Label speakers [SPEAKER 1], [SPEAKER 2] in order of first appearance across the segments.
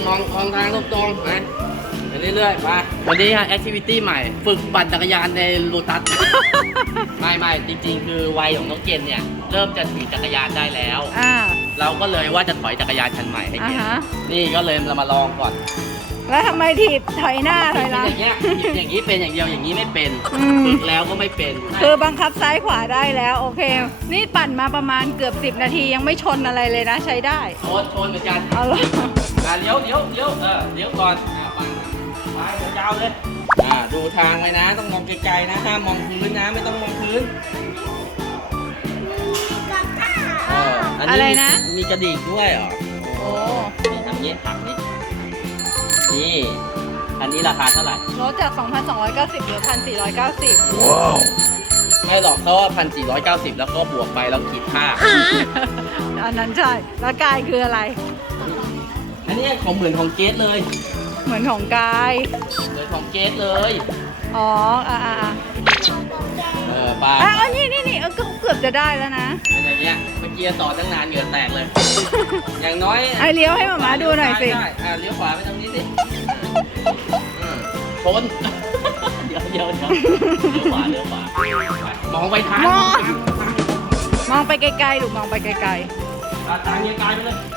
[SPEAKER 1] องทางตรงๆนะไปเรื่อยๆไปวันนี้แอคทิวิตี้ใหม่ฝึกปั่นจักรยานในโลตัส ไม่จริงๆคือวัยของน้องเกณฑ์เนี่ยเริ่มจะถือจักรยานได้แล้วเราก็เลยว่าจะถอยจักรยานคันใหม่ให้เกณฑ์นี่ก็เลยเรามาลองก่อน
[SPEAKER 2] แล้วทำไมถีบถอยหน้าถอยหลัง
[SPEAKER 1] อย่างเงี้ยอย่างนี้เป็นอย่างเดียวอย่างนี้ไม่เป็นฝึกแล้วก็ไม่เป็น
[SPEAKER 2] คือบังคับซ้ายขวาได้แล้วโอเคนี่ปั่นมาประมาณเกือบ10 นาทียังไม่ชนอะไรเลยนะใช้ได้
[SPEAKER 1] ชนเหมือนกัน
[SPEAKER 2] เอาล่ะ
[SPEAKER 1] เลี้ยวเลี้ยวก่อนไปยาวเลยดูทางไว้นะต้องมองไกลๆนะห้ามมองพื้นนะไม่ต้องมองพื้น
[SPEAKER 2] อะไรนะ
[SPEAKER 1] มีกระดิ่งด้วยเหรอ
[SPEAKER 2] โอ้
[SPEAKER 1] นี่ทำเงี้ยถักนี่อันนี้ราคาเท่าไหร่
[SPEAKER 2] ลดจาก 2,290 เหลือ 1,490
[SPEAKER 1] ว้าวไม่หรอกเพราะว่า 1,490 แล้วก็บวกไปแล้วคิดค่า
[SPEAKER 2] อันนั้นใช่แล้วกายคืออะไร
[SPEAKER 1] อันนี้ของเหมือนของเกสเลย
[SPEAKER 2] เหมือนของกาย
[SPEAKER 1] เหมือนของเกสเลย
[SPEAKER 2] อ๋อ
[SPEAKER 1] ไป
[SPEAKER 2] นี่ก็เกือบจะได้แล้วนะ
[SPEAKER 1] อะไรเงี้ยเมื่อกี้สอนตั้งนานเหงื่อแตกเลยอย่างน้อย
[SPEAKER 2] เลี้ยวให้หมาดูหน่อยสิ
[SPEAKER 1] เลี้ยวขวาไปตรงนี้สิชนเดี๋ยวเลี้ยวขวามองไปทาง
[SPEAKER 2] มองไปไกลๆหรือมองไปไกล
[SPEAKER 1] ๆทางไกลไปเลย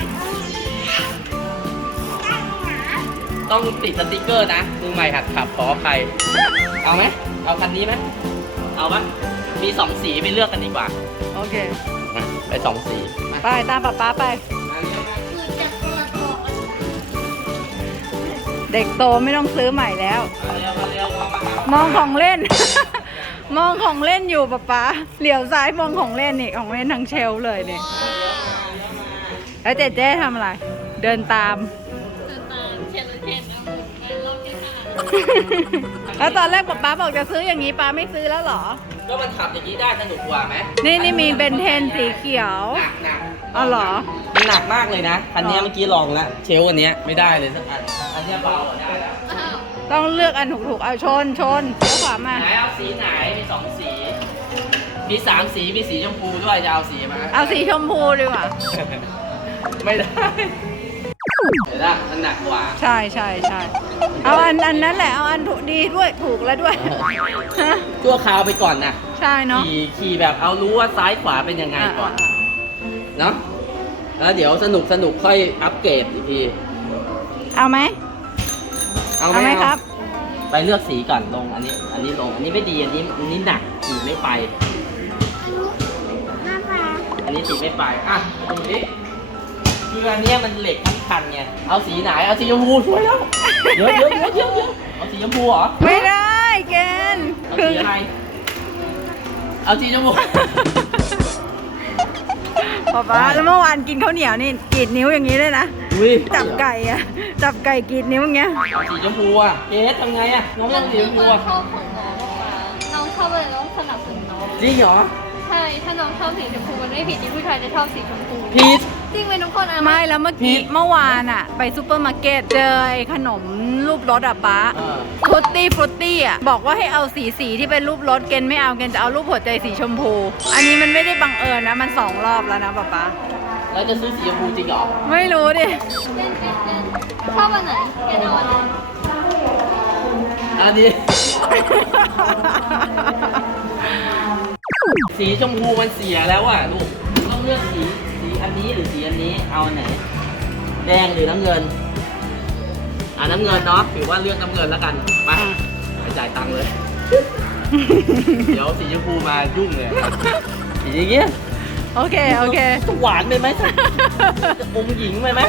[SPEAKER 1] ต้องติดสติ๊กเกอร์นะมือใหม่หัดขับขอใครเอาไหมเอาคันนี้ไหมเอาปะมี2 สีไปเลือกกันดีกว่า
[SPEAKER 2] โอเค
[SPEAKER 1] ไป2 สี
[SPEAKER 2] ไปตามป๊าไปเด็กโตไม่ต้องซื้อใหม่แล้วมองของเล่น มองของเล่นอยู่ป๊าเหลียวซ้ายมองของเล่นนี่ของเล่นทั้งเชลเลยนี่แล้วเจ๊ทำอะไรเดินตามแล้วตอนแรกป๊าบอกจะซื้ออย่างนี้ป๊าไม่ซื้อแล้วหรอ
[SPEAKER 1] ก็มันขับอย่างนี้ได้สนุกกว่าไหม
[SPEAKER 2] นี่มีเบนเทนสีเขียว
[SPEAKER 1] หนัก
[SPEAKER 2] อ๋อเหรอ
[SPEAKER 1] มันหนักมากเลยนะคันนี้เมื่อกี้ลองแล้วเชลอันนี้ไม่ได้เลยสักอันนี้เบาได้แล้ว
[SPEAKER 2] ต้องเลือกอันถูกเอาชนเลี้ยวขวามา
[SPEAKER 1] ไหนเอาสีไหนมี2 สีมี3 สีมีสีชมพูด้วยจะเอาสีมา
[SPEAKER 2] เอาสีชมพูดีกว่า
[SPEAKER 1] ไม่ได้เดี๋ยวนะมันหนักกว่า
[SPEAKER 2] ใช่เอาอันนั้นแหละเอาอันถูกดีด้วยถูกแล้วด้วย
[SPEAKER 1] ชั่วคราวไปก่อนนะ
[SPEAKER 2] ใช่เนาะ
[SPEAKER 1] ขี่แบบเอารู้ว่าซ้ายขวาเป็นยังไงก่อนเนาะแล้วเดี๋ยวสนุกค่อยอัปเกรดอีกที
[SPEAKER 2] เอาไหมครับ
[SPEAKER 1] ไปเลือกสีก่อนลงอันนี้ลงอันนี้ไม่ดีอันนี้หนักขี่ไม่ไปอันนี้ขี่ไม่ไปตรงนี้คืออันนี้มันเหล็กทั้งคันไงเอาสีไหนเอาสีชมพูสวยแล้วเยอะเอาสีชมพูเหรอ
[SPEAKER 2] ไม่ได้เกณฑ์
[SPEAKER 1] เอาสีอะไรเอาสีชมพู
[SPEAKER 2] ป๊าแล้วเมื่อวานกินข้าวเหนียวนี่กรีดนิ้วอย่างนี้เลยนะจับไก่กรีดนิ้วอย่างเงี้ย
[SPEAKER 1] สีชมพูเกสทำไงน้องต้องสีชมพู
[SPEAKER 3] ชอบของน้องชอบเลยน้องสนับสนุนน้อง
[SPEAKER 1] จริงเหรอ
[SPEAKER 3] ใช่ถ้าน้องชอบสีชมพูมันไม่ผิดที่ผู้ชายจะชอบสีชมพู
[SPEAKER 1] ผิด
[SPEAKER 3] จริงไหมทุกคน
[SPEAKER 2] ไม่แล้วเมื่อวานไปซูเปอร์มาร์เก็ตเจอขนมรูปรถป๊าฟรุตตี้บอกว่าให้เอาสีที่เป็นรูปรถเกณฑ์ไม่เอาเกณฑ์จะเอารูปหัวใจสีชมพูอันนี้มันไม่ได้บังเอิญนะมัน2 รอบแล้วนะป๊า
[SPEAKER 1] แล้วจะซื้อสีชมพูจริงเหรอ
[SPEAKER 2] ไม่รู้ดิ
[SPEAKER 3] ชอบอันไหนเกณฑ์เอาอันไหน
[SPEAKER 1] อันนี้สีชมพูมันเสียแล้วลูกต้องเลือกสีอันนี้หรือสีอันนี้เอาอันไหนแดงหรือน้ำเงินน้ำเงินเนาะถือว่าเลือกน้ำเงินแล้วกันมาไปจ่ายตังค์เลย เดี๋ยวสีชมพูมายุ่งเลยสีอย่างเงี้ย
[SPEAKER 2] โอเค
[SPEAKER 1] หวานไปไหมองค์หญิงไปไหม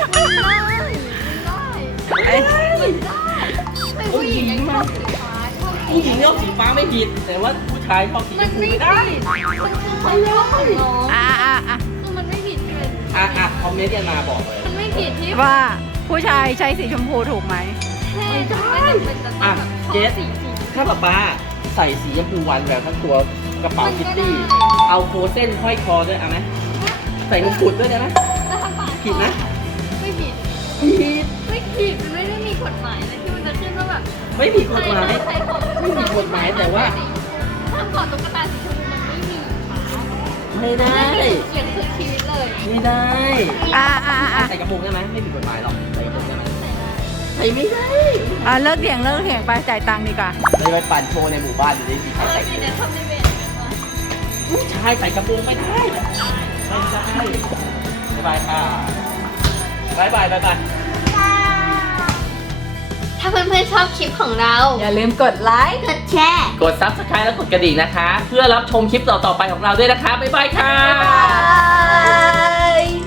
[SPEAKER 3] ผู้หญิงชอบสีฟ้า
[SPEAKER 1] ผู้หญิงชอบสีฟ้าไม่ผิดแต่ว่าผู้ชายชอบสีชมพูไม่ได้
[SPEAKER 3] มันคือความชอบของน้องคือมันไม่ผิดเลย
[SPEAKER 1] คอมเมนต์มาบอกเลย
[SPEAKER 3] มันไม่ผิดที่
[SPEAKER 2] ว่าผู้ชายใช้สีชมพูถูกไหม
[SPEAKER 3] ไม่ใช่
[SPEAKER 1] เจสถ้าป๊าใส่สีชมพูหวานแบบทั้งตัวกระเป๋าคิตตี้เอาโฟเส้นห้อยคอด้วยเอาไหมใส่มงกุฎด้วยได้ไหมผิดไหม
[SPEAKER 3] ไม่ผิดมันไม่ได้มีกฎหมายนะที่มันจะขึ้นว่าแบบ
[SPEAKER 1] ไม่ผิดกฎหมายแต่ว่า
[SPEAKER 3] ถ้าขอตุ๊กตาสีชมพูมันไม่มี
[SPEAKER 1] ไม่ได้
[SPEAKER 3] เขียนคือชีวิตเลย
[SPEAKER 1] ไม่ได้ใส่กระโปรงได้ไหมไม่ผิดกฎหมายหรอกใส่กระโปรงได้ไหมส่ไม่ได้
[SPEAKER 2] เลิกเถียงไปจ่ายตังค์ดีกว่า
[SPEAKER 1] ไปปั่นโชว์ในหมู่บ้านดูดิมีใครใส่
[SPEAKER 3] พี่เนี่ยทำได้เป็นกันวะ
[SPEAKER 1] ผู้ชายใส่กระโปรงไม่ได้บ๊ายบายค่ะบ๊ายบาย
[SPEAKER 3] ถ้าเพื่อนๆชอบคลิปของเรา
[SPEAKER 2] อย่าลืมกดไลค์
[SPEAKER 3] กดแชร์
[SPEAKER 1] กด Subscribe และกดกระดิ่งนะคะ เพื่อรับชมคลิปต่อๆไปของเราด้วยนะคะบ๊ายบายค่ะ
[SPEAKER 3] บาย